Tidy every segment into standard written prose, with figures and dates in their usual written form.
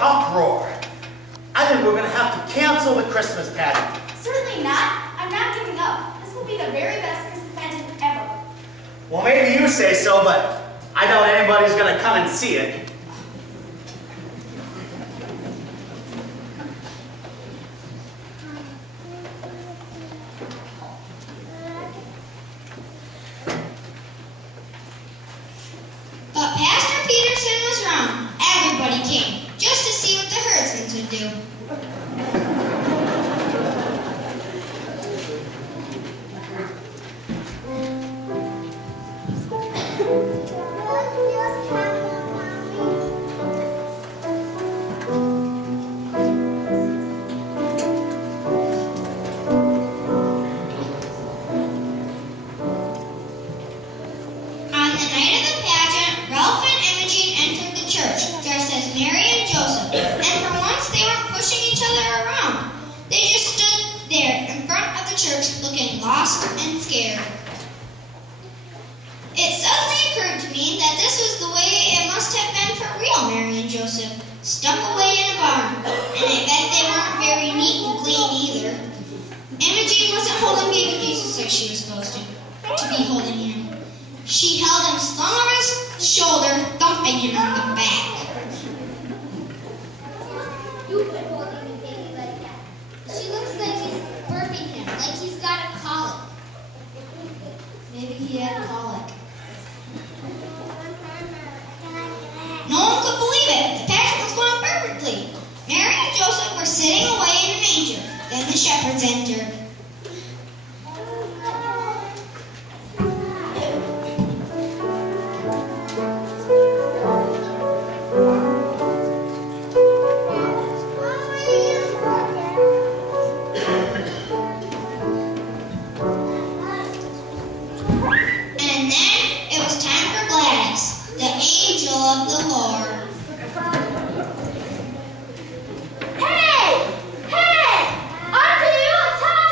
uproar. I think we're going to have to cancel the Christmas pageant. Certainly not. I'm not giving up. This will be the very best Christmas pageant ever. Well, maybe you say so, but I doubt anybody's going to come and see it. But Pastor Peterson was wrong. Everybody came, just to see what the herdsmen would do. On the night of the pageant, Ralph and Imogene entered the church, dressed as Mary and Joseph, and for once they weren't pushing each other around. They just stood there in front of the church looking lost and scared. It suddenly occurred to me that this was the way it must have been for real Mary and Joseph, stuck away in a barn, and I bet they weren't very neat and clean either. Imogene wasn't holding baby Jesus like she was supposed to be holding him. She held him slung over his shoulder, thumping him on the back. You've been holding the baby like that. She looks like he's burping him, like he's got a colic. Maybe he had colic. No one could believe it. The pageant was going perfectly. Mary and Joseph were sitting away in the manger. Then the shepherds entered. And then it was time for Gladys, the angel of the Lord. Hey! Hey! Unto you a child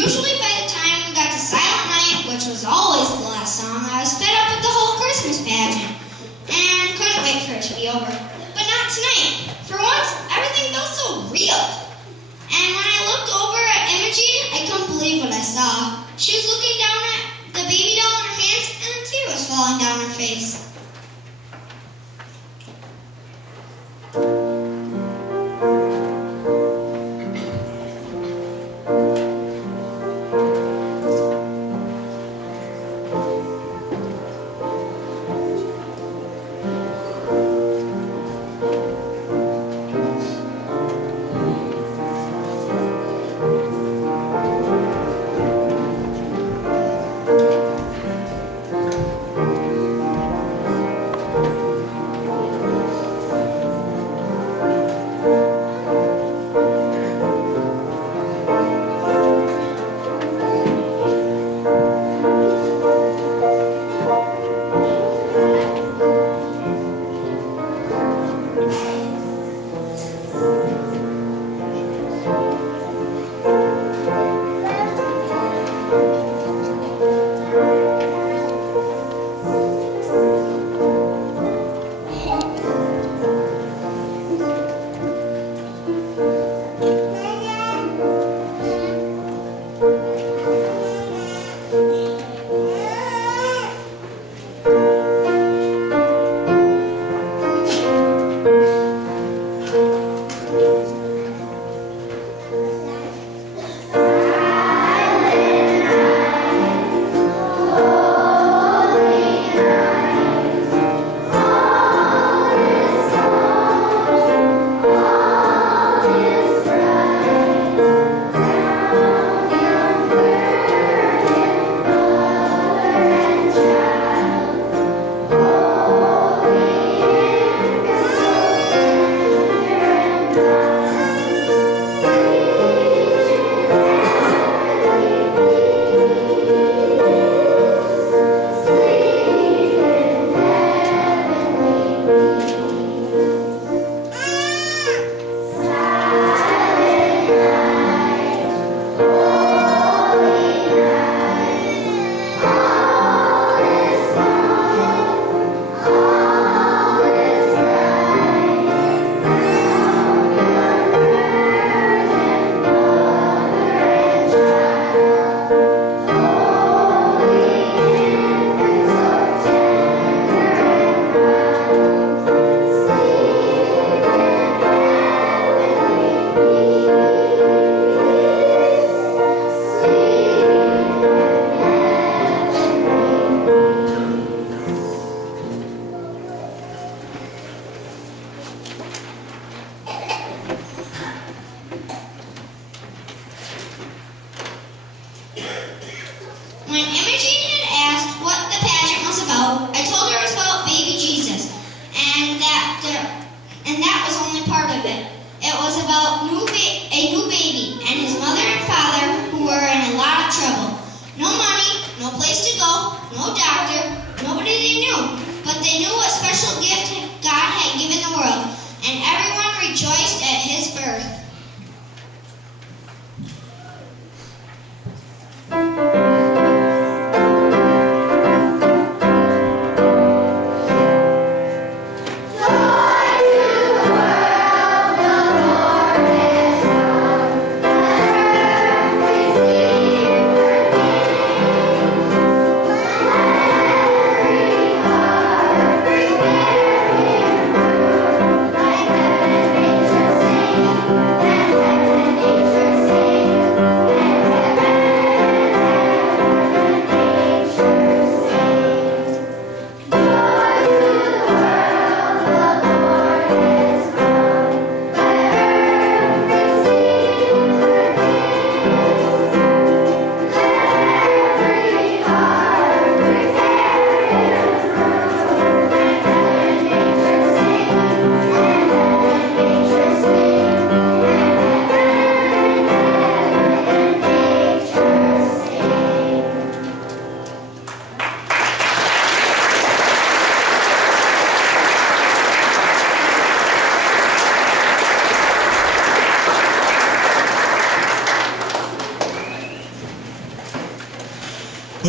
Usually by the time we got to Silent Night, which was always the last song, I was fed up with the whole Christmas pageant and couldn't wait for it to be over. But not tonight. For once, everything felt so real. And when I looked over at Imogene, I couldn't believe what I saw. She was looking down at the baby doll in her hands, and a tear was falling down her face. When Imogene had asked what the pageant was about, I told her it was about baby Jesus, and that was only part of it. It was about a new baby and his mother and father who were in a lot of trouble. No money, no place to go, no doctor, nobody they knew, but they knew what special gift God had given the world, and everyone rejoiced at his birth. Like heaven, nature sing.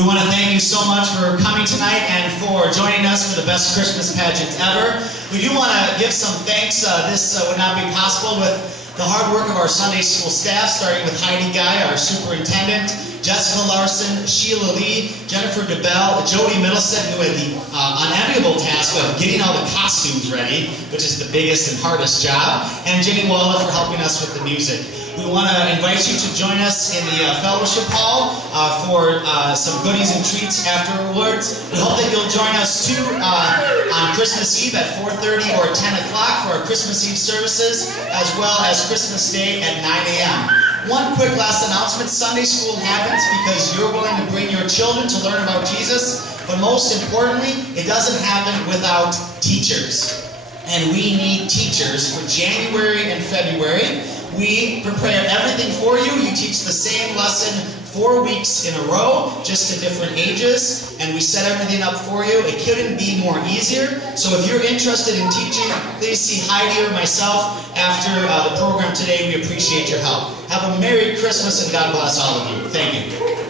We want to thank you so much for coming tonight and for joining us for the best Christmas pageant ever. We do want to give some thanks. This would not be possible with the hard work of our Sunday school staff, starting with Heidi Guy, our superintendent, Jessica Larson, Sheila Lee, Jennifer DeBell, Jody Middleton, who had the unenviable task of getting all the costumes ready, which is the biggest and hardest job, and Jenny Walla for helping us with the music. We want to invite you to join us in the fellowship hall for some goodies and treats afterwards. We hope that you'll join us too on Christmas Eve at 4:30 or 10 o'clock for our Christmas Eve services, as well as Christmas Day at 9 a.m. One quick last announcement: Sunday school happens because you're willing to bring your children to learn about Jesus, but most importantly, it doesn't happen without teachers. And we need teachers for January and February. We prepare everything for you. You teach the same lesson 4 weeks in a row, just at different ages, and we set everything up for you. It couldn't be more easier. So if you're interested in teaching, please see Heidi or myself after the program today. We appreciate your help. Have a Merry Christmas and God bless all of you. Thank you.